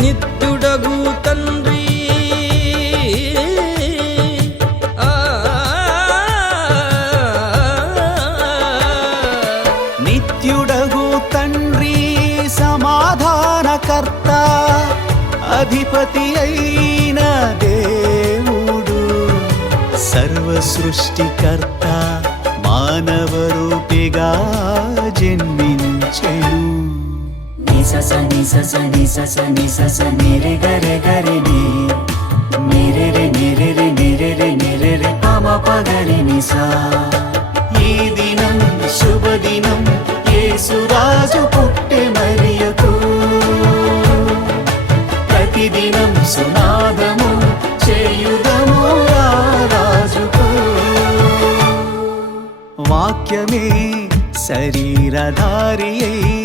నిత్యుడగు తండ్రి నిత్యుడగు తండ్రి సమాధానకర్త అధిపతి అయిన దేవుడు సర్వ సృష్టికర్త మానవ రూపిగా జన్మించెను. నిసస నిసస నిసస నిసస నిరి గరి గరి ని నిరి రి నిరి రి నిరి రి నిరి రి పమ పగరి నిసా. ఈ దినం శుభదినం యేసురాజు పుట్టె మరియకు ప్రతిదినం సునాదము చేయుదము ఆ రాజుకు. వాక్యమే శరీరధారి అయి